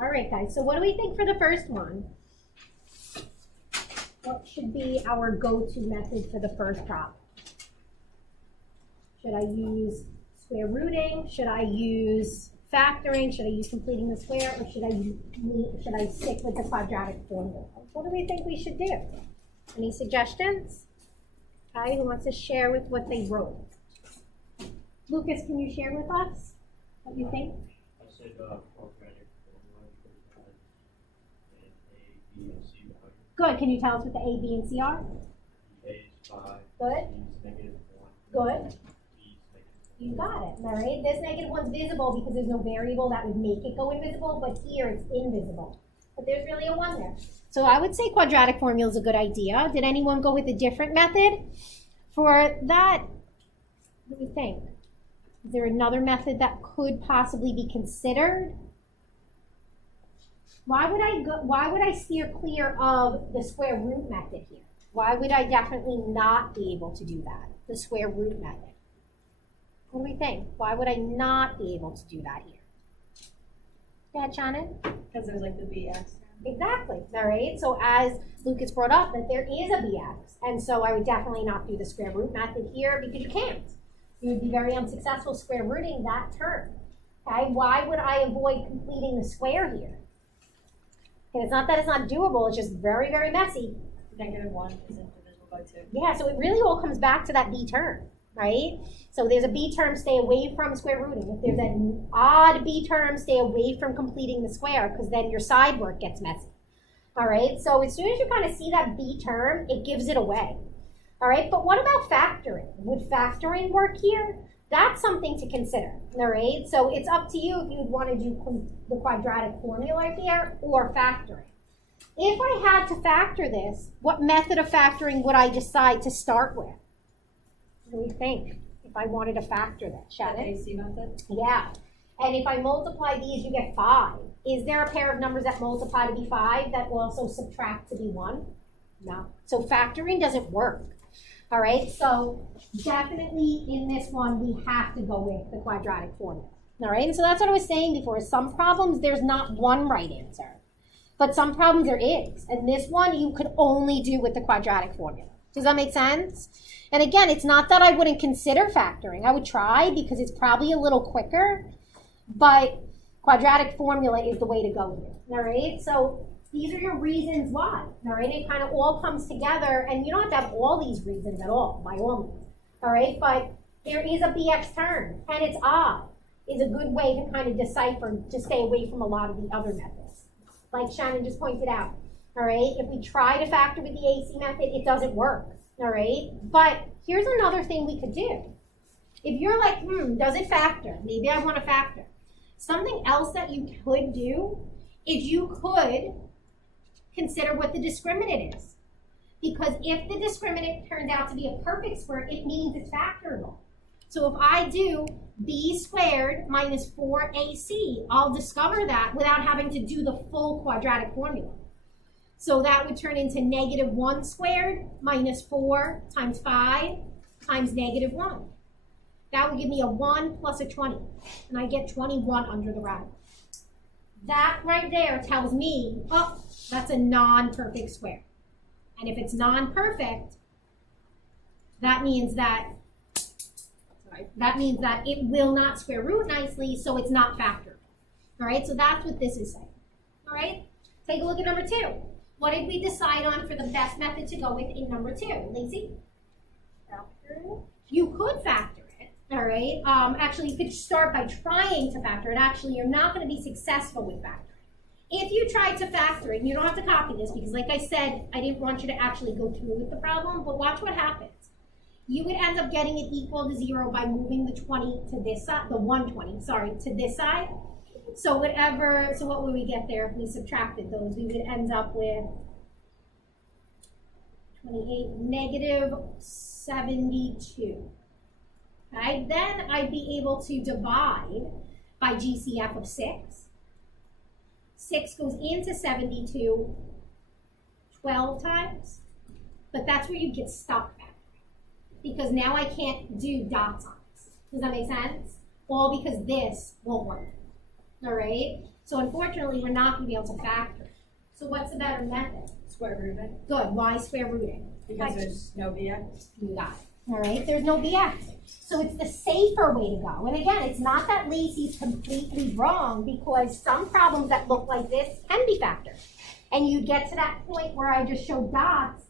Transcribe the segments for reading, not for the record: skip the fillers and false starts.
All right, guys, so what do we think for the first one? What should be our go-to method for the first problem? Should I use square rooting? Should I use factoring? Should I use completing the square? Or should I stick with the quadratic formula? What do we think we should do? Any suggestions? Okay, who wants to share with what they wrote? Lucas, can you share with us what you think? I said quadratic formula because it has A, B, and C value. Good. Can you tell us what the A, B, and C are? A is 5. Good. B is -1. Good. B is -1. You got it. All right. This -1's visible because there's no variable that would make it go invisible, but here it's invisible. But there's really a 1 there. So I would say quadratic formula is a good idea. Did anyone go with a different method? For that, what do you think? Is there another method that could possibly be considered? Why would I steer clear of the square root method here? Why would I definitely not be able to do that, the square root method? What do we think? Why would I not be able to do that here? Go ahead, Shannon. Because there's like the BX. Exactly, all right? So as Lucas brought up, that there is a BX, and so I would definitely not do the square root method here because you can't. You would be very unsuccessful square rooting that term, okay? Why would I avoid completing the square here? And it's not that it's not doable, it's just very, very messy. -1 isn't divisible by 2. Yeah, so it really all comes back to that B term, right? So there's a B term, stay away from square rooting. If there's an odd B term, stay away from completing the square because then your side work gets messy. All right, so as soon as you kind of see that B term, it gives it away. All right, but what about factoring? Would factoring work here? That's something to consider, all right? So it's up to you if you want to do the quadratic formula here or factoring. If I had to factor this, what method of factoring would I decide to start with? What do you think? If I wanted to factor that, Shannon? AC method? Yeah. And if I multiply these, you get 5. Is there a pair of numbers that multiply to be 5 that will also subtract to be 1? No. So factoring doesn't work. All right, so definitely in this one, we have to go with the quadratic formula. All right, and so that's what I was saying before. Some problems, there's not one right answer. But some problems there is. And this one, you could only do with the quadratic formula. Does that make sense? And again, it's not that I wouldn't consider factoring. I would try because it's probably a little quicker. But quadratic formula is the way to go here. All right, so these are your reasons why, all right? It kind of all comes together, and you don't have to have all these reasons at all, by all means, all right? But there is a BX term, and it's odd, is a good way to kind of decipher, to stay away from a lot of the other methods. Like Shannon just pointed out, all right? If we try to factor with the AC method, it doesn't work, all right? But here's another thing we could do. If you're like, does it factor? Maybe I want to factor. Something else that you could do is you could consider what the discriminant is. Because if the discriminant turns out to be a perfect square, it means it's factorable. So if I do b squared minus 4ac, I'll discover that without having to do the full quadratic formula. So that would turn into -1 squared minus 4 times 5 times -1. That would give me a 1 plus a 20, and I get 21 under the radical. That right there tells me, oh, that's a non-perfect square. And if it's non-perfect, that means that it will not square root nicely, so it's not factorable. All right, so that's what this is saying. All right, take a look at number 2. What did we decide on for the best method to go with in number 2? Lacey? Factor. You could factor it, all right? Actually, you could start by trying to factor it. Actually, you're not going to be successful with factoring. If you try to factor it, you don't have to copy this because like I said, I didn't want you to actually go through with the problem, but watch what happens. You would end up getting it equal to 0 by moving the 20 to this side, the 120, sorry, to this side. So what would we get there if we subtracted those? We would end up with 28, -72. Okay, then I'd be able to divide by GCF of 6. 6 goes into 72 12 times, but that's where you get stuck at. Because now I can't do dots on this. Does that make sense? All because this won't work. all right? So unfortunately, we're not gonna be able to factor. So what's the better method? Square root of it, Good, why square rooting? because there's no BX. You got it, all right? There's no BX. So it's the safer way to go. And again, it's not that Lacey's completely wrong, because some problems that look like this can be factored. And you get to that point where I just showed dots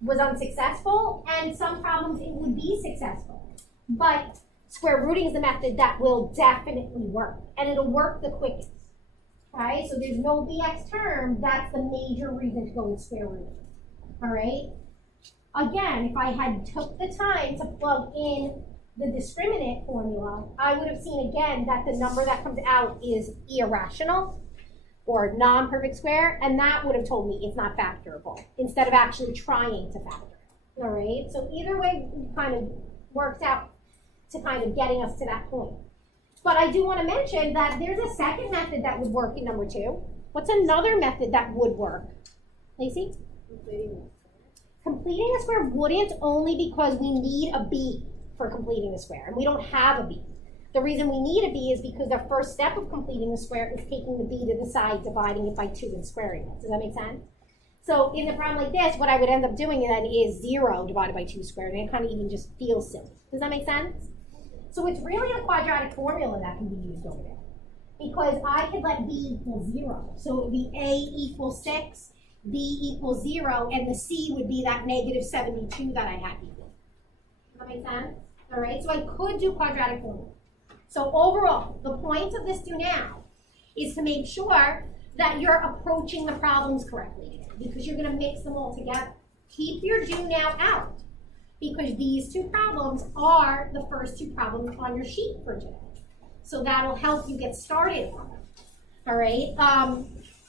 was unsuccessful, and some problems it would be successful. But square rooting is the method that will definitely work, and it'll work the quickest. Right? So there's no BX term, that's the major reason to go with square rooting. All right? Again, if I had took the time to plug in the discriminant formula, I would have seen again that the number that comes out is irrational or non-perfect square, and that would have told me it's not factorable instead of actually trying to factor it. All right? So either way kind of works out to kind of getting us to that point. But I do want to mention that there's a second method that would work in number 2. What's another method that would work? Lacey? Completing a square wouldn't, only because we need a B for completing a square, and we don't have a B. The reason we need a B is because the first step of completing the square is taking the B to the side, dividing it by 2, and squaring it. Does that make sense? So in a problem like this, what I would end up doing then is 0 divided by 2 squared, and it kind of even just feels silly. Does that make sense? So it's really a quadratic formula that can be used over there, because I could let B equal 0. So it would be A equals 6, B equals 0, and the C would be that negative 72 that I had before. Does that make sense? All right, so I could do quadratic formula. So overall, the point of this do now is to make sure that you're approaching the problems correctly, because you're going to mix them all together. Keep your do now out, because these 2 problems are the first 2 problems on your sheet for today. So that'll help you get started on them. All right.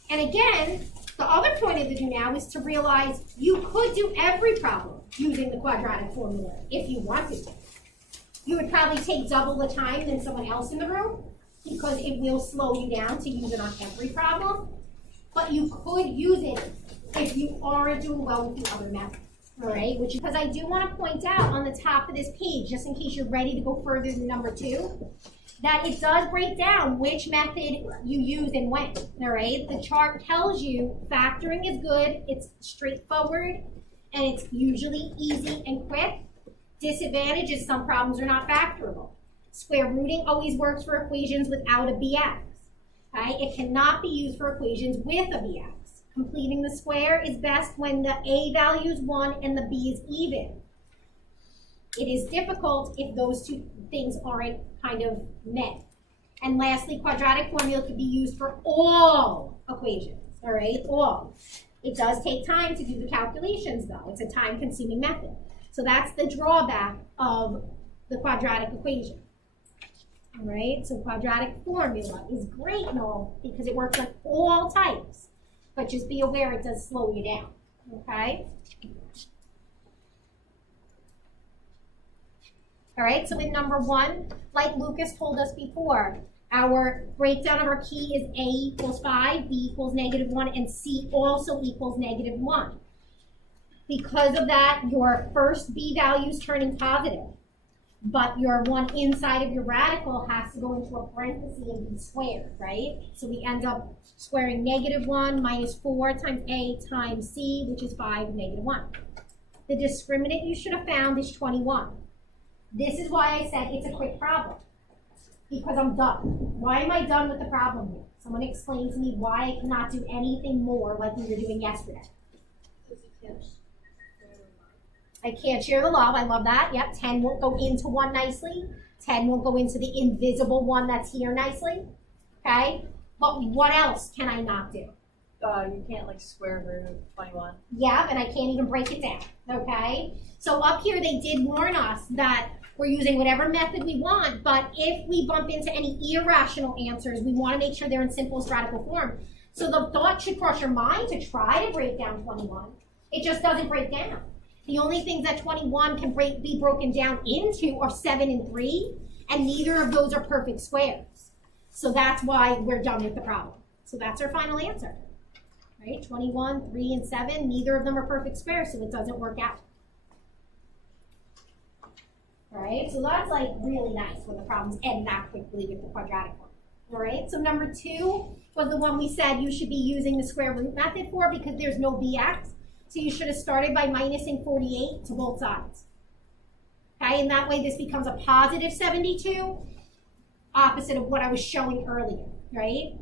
And again, the other point of the do now is to realize you could do every problem using the quadratic formula if you wanted to. You would probably take double the time than someone else in the room, because it will slow you down to use it on every problem. But you could use it if you aren't doing well with the other method. All right, which, because I do want to point out on the top of this page, just in case you're ready to go further than number 2, that it does break down which method you use and when. All right, the chart tells you factoring is good, it's straightforward, and it's usually easy and quick. Disadvantage is some problems are not factorable. Square rooting always works for equations without a BX. Okay? It cannot be used for equations with a BX. Completing the square is best when the A value is 1 and the B is even. It is difficult if those 2 things aren't kind of met. And lastly, quadratic formula could be used for all equations, all right, all. It does take time to do the calculations though. It's a time-consuming method. So that's the drawback of the quadratic equation. All right, so quadratic formula is great and all because it works on all types, but just be aware it does slow you down, okay? All right, so in number 1, like Lucas told us before, our breakdown of our key is A equals 5, B equals -1, and C also equals -1. Because of that, your first B value is turning positive, but your one inside of your radical has to go into a parenthesis and be squared, right? So we end up squaring -1 minus 4 times A times C, which is 5 -1. The discriminant you should have found is 21. This is why I said it's a quick problem, because I'm done. Why am I done with the problem here? Someone explain to me why I cannot do anything more like we were doing yesterday. I can't share the love. I love that. Yep, 10 won't go into 1 nicely. 10 won't go into the invisible one that's here nicely. Okay? But what else can I not do? You can't like square root of 21. Yeah, and I can't even break it down. Okay? So up here they did warn us that we're using whatever method we want, but if we bump into any irrational answers, we want to make sure they're in simplest radical form. So the thought should cross your mind to try to break down 21. It just doesn't break down. The only things that 21 can be broken down into are 7 and 3, and neither of those are perfect squares. So that's why we're done with the problem. So that's our final answer. Right? 21, 3, and 7, neither of them are perfect squares, so it doesn't work out. All right, so that's like really nice when the problems end that quickly with the quadratic one. All right, so number 2 was the one we said you should be using the square root method for because there's no bx. So you should have started by minusing 48 to both sides. Okay, and that way this becomes a positive 72, opposite of what I was showing earlier, right?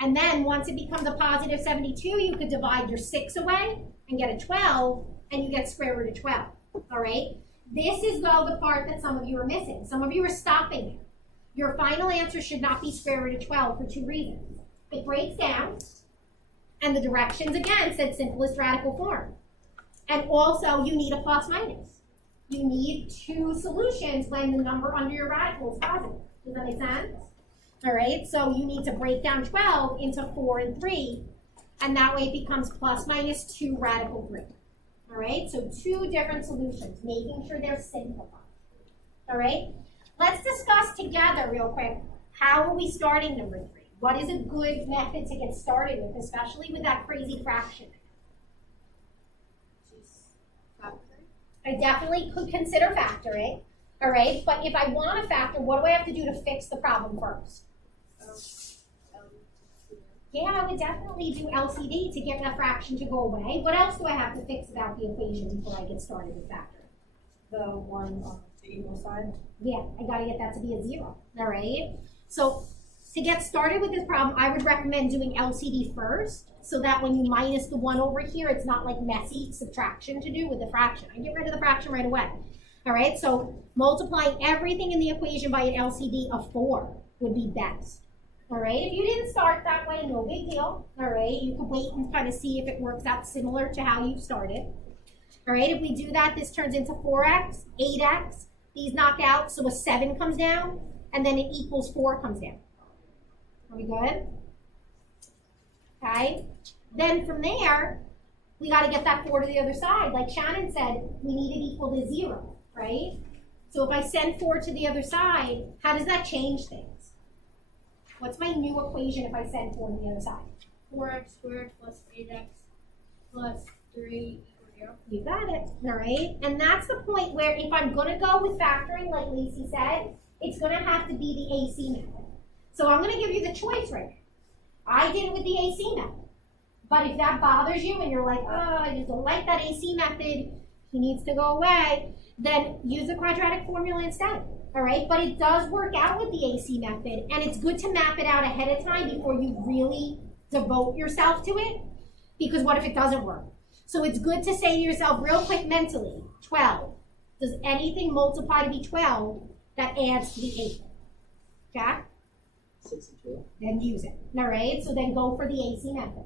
And then once it becomes a positive 72, you could divide your 6 away and get a 12, and you get square root of 12, all right? This is, though, the part that some of you are missing. Some of you are stopping here. Your final answer should not be square root of 12 for 2 reasons. It breaks down, and the directions, again, said simplest radical form. And also, you need a plus minus. You need 2 solutions when the number under your radical is positive. Does that make sense? All right, so you need to break down 12 into 4 and 3, and that way it becomes plus minus 2 radical 3. All right, so 2 different solutions, making sure they're simplified. All right, let's discuss together real quick, how are we starting number 3? What is a good method to get started with, especially with that crazy fraction? I definitely could consider factoring, all right? But if I want to factor, what do I have to do to fix the problem first? Yeah, I would definitely do LCD to get that fraction to go away. What else do I have to fix about the equation before I get started with factoring? The one on the equal side. Yeah, I got to get that to be a 0, all right? So to get started with this problem, I would recommend doing LCD first, so that when you minus the 1 over here, it's not like messy subtraction to do with the fraction. I get rid of the fraction right away. All right, so multiplying everything in the equation by an LCD of 4 would be best. All right, if you didn't start that way, no big deal. All right, you can wait and kind of see if it works out similar to how you started. All right, if we do that, this turns into 4x, 8x. These knock out, so a 7 comes down, and then it equals 4 comes down. Are we good? Okay, then from there, we got to get that 4 to the other side. Like Shannon said, we need it equal to 0, right? So if I send 4 to the other side, how does that change things? What's my new equation if I send 4 to the other side? 4x squared plus 8x plus 3 equals 0. You got it, all right? And that's the point where if I'm going to go with factoring, like Lacey said, it's going to have to be the AC method. So I'm going to give you the choice right now. I did it with the AC method. But if that bothers you and you're like, oh, I just don't like that AC method, he needs to go away, then use the quadratic formula instead. All right, but it does work out with the AC method, and it's good to map it out ahead of time before you really devote yourself to it, because what if it doesn't work? So it's good to say to yourself real quick mentally, 12. Does anything multiply to be 12 that adds to the 8? Jack? 6 and 2. Then use it. All right, so then go for the AC method.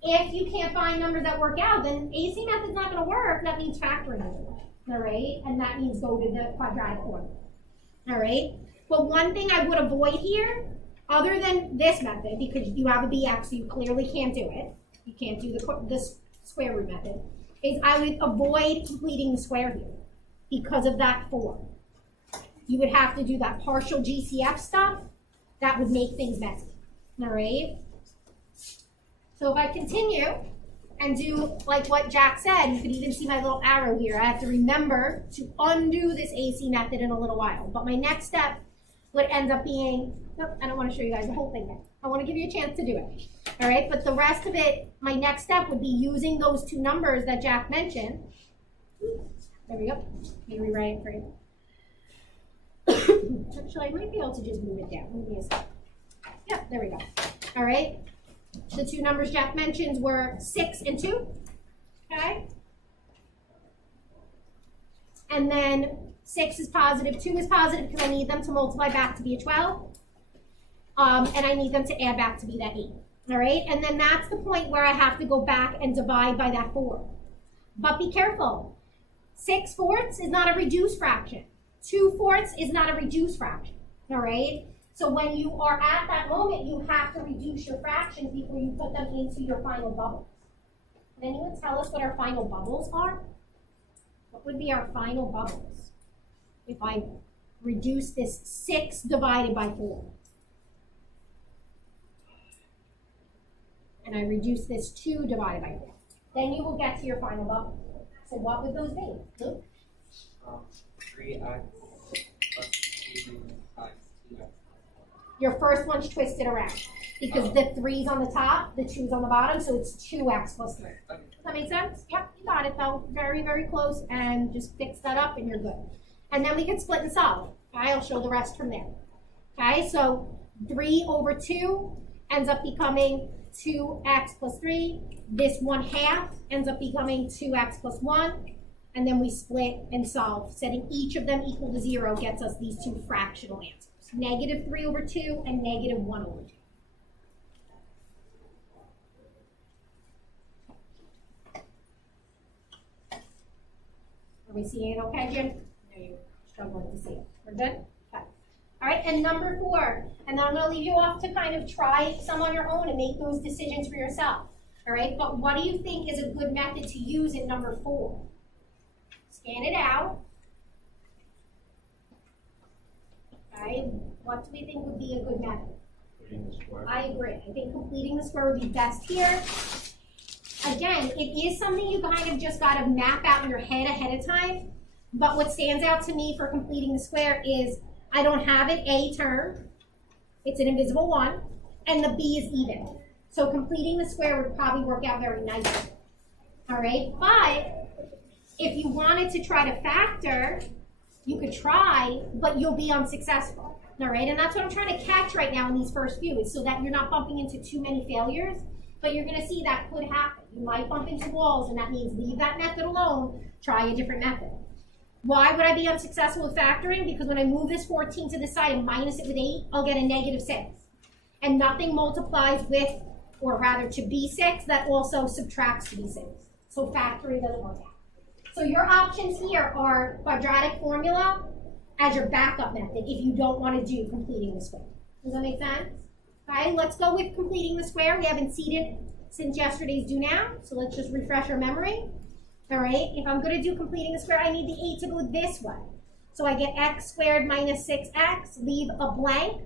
If you can't find numbers that work out, then AC method's not going to work. That means factoring doesn't work. All right, and that means go to the quadratic formula. All right, but one thing I would avoid here, other than this method, because you have a BX, so you clearly can't do it. You can't do the square root method. Is I would avoid completing the square here because of that 4. You would have to do that partial GCF stuff. That would make things messy. All right. So if I continue and do like what Jack said, you can even see my little arrow here. I have to remember to undo this AC method in a little while. But my next step would end up being, nope, I don't want to show you guys the whole thing yet. I want to give you a chance to do it. All right, but the rest of it, my next step would be using those 2 numbers that Jack mentioned. There we go. Let me rewrite it for you. Actually, I might be able to just move it down. Give me a second. Yep, there we go. All right. The 2 numbers Jack mentioned were 6 and 2. Okay. And then 6 is positive, 2 is positive because I need them to multiply back to be a 12. And I need them to add back to be that 8. All right. And then that's the point where I have to go back and divide by that 4. But be careful. 6/4 is not a reduced fraction. 2/4 is not a reduced fraction. All right. So when you are at that moment, you have to reduce your fractions before you put them into your final bubbles. Can anyone tell us what our final bubbles are? What would be our final bubbles if I reduce this 6 divided by 4? And I reduce this 2 divided by 4. Then you will get to your final bubble. So what would those be? Luke? 3x plus 2 times 2x. Your first one's twisted around because the 3's on the top, the 2's on the bottom, so it's 2x plus 3. Does that make sense? Yep, you got it though. Very, very close, and just fix that up and you're good. And then we can split and solve. Okay, I'll show the rest from there. Okay, so 3 over 2 ends up becoming 2x plus 3. This 1/2 ends up becoming 2x plus 1. And then we split and solve. Setting each of them equal to 0 gets us these two fractional answers. Negative 3 over 2 and negative 1 over 2. Are we seeing it okay, Jim? No, you're struggling to see it. We're good? Okay. All right, and number 4. And then I'm going to leave you off to kind of try some on your own and make those decisions for yourself. All right, but what do you think is a good method to use in number 4? Scan it out. Okay, what do we think would be a good method? Completing the square. I agree. I think completing the square would be best here. Again, it is something you kind of just got to map out in your head ahead of time. But what stands out to me for completing the square is I don't have an A term. It's an invisible 1. And the B is even. So completing the square would probably work out very nicely. All right, but if you wanted to try to factor, you could try, but you'll be unsuccessful. All right, and that's what I'm trying to catch right now in these first few, is so that you're not bumping into too many failures, but you're gonna see that could happen. You might bump into walls, and that means leave that method alone, try a different method. Why would I be unsuccessful with factoring? Because when I move this 14 to the side and minus it with 8, I'll get a negative 6. And nothing multiplies with, or rather to be 6, that also subtracts to be 6. So factoring doesn't work out. So your options here are quadratic formula as your backup method if you don't want to do completing the square. Does that make sense? Okay, let's go with completing the square. We haven't seen it since yesterday's do now, so let's just refresh our memory. All right, if I'm going to do completing the square, I need the 8 to go this way. So I get x squared minus 6x, leave a blank,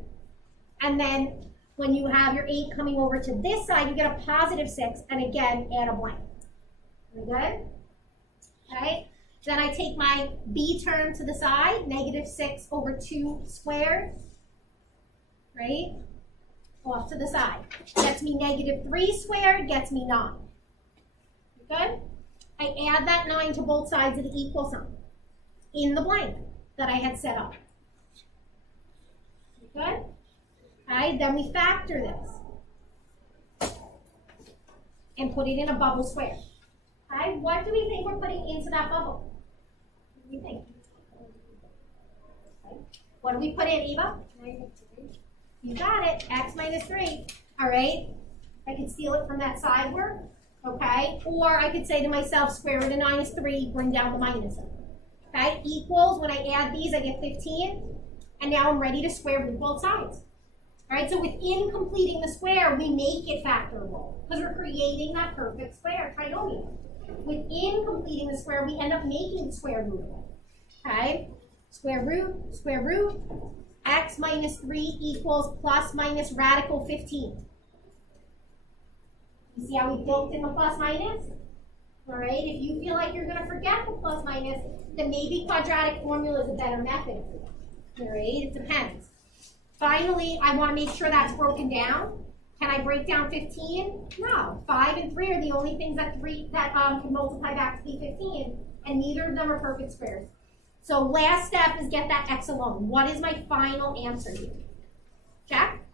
and then when you have your 8 coming over to this side, you get a positive 6, and again, add a blank. We good? Okay, then I take my b term to the side, negative 6 over 2 squared, right? Off to the side. Gets me negative 3 squared, gets me 9. Good? I add that 9 to both sides of the equal sign in the blank that I had set up. Good? Okay, then we factor this and put it in a bubble square. Okay, what do we think we're putting into that bubble? What do you think? Okay. What do we put in, Eva? You got it, x minus 3. All right, I could steal it from that side work, okay? Or I could say to myself, square root of 9 is 3, bring down the minus. Okay, equals, when I add these, I get 15. And now I'm ready to square root both sides. All right, so within completing the square, we make it factorable because we're creating that perfect square trinomial. Within completing the square, we end up making the square root of it. Okay, square root, x minus 3 equals plus minus radical 15. You see how we built in the plus minus? All right, if you feel like you're going to forget the plus minus, then maybe quadratic formula is a better method. All right, it depends. Finally, I want to make sure that's broken down. Can I break down 15? No. 5 and 3 are the only things that can multiply back to be 15, and neither of them are perfect squares. So last step is get that x alone. What is my final answer here? Jack?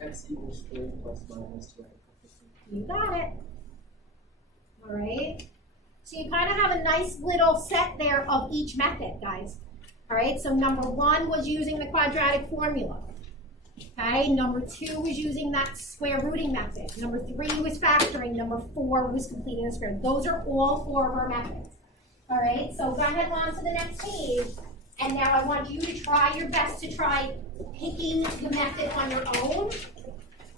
X equals 3 plus minus 2. You got it. All right. So you kind of have a nice little set there of each method, guys. All right, so number 1 was using the quadratic formula. Okay, number 2 was using that square rooting method. Number 3 was factoring. Number 4 was completing the square. Those are all 4 of our methods. All right, so go ahead on to the next page. And now I want you to try your best to try picking the method on your own.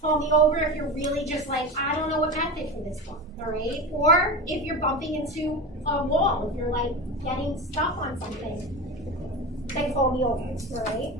Call me over if you're really just like, I don't know what method for this one, all right? Or if you're bumping into a wall, if you're like getting stuck on something, then call me over, all right?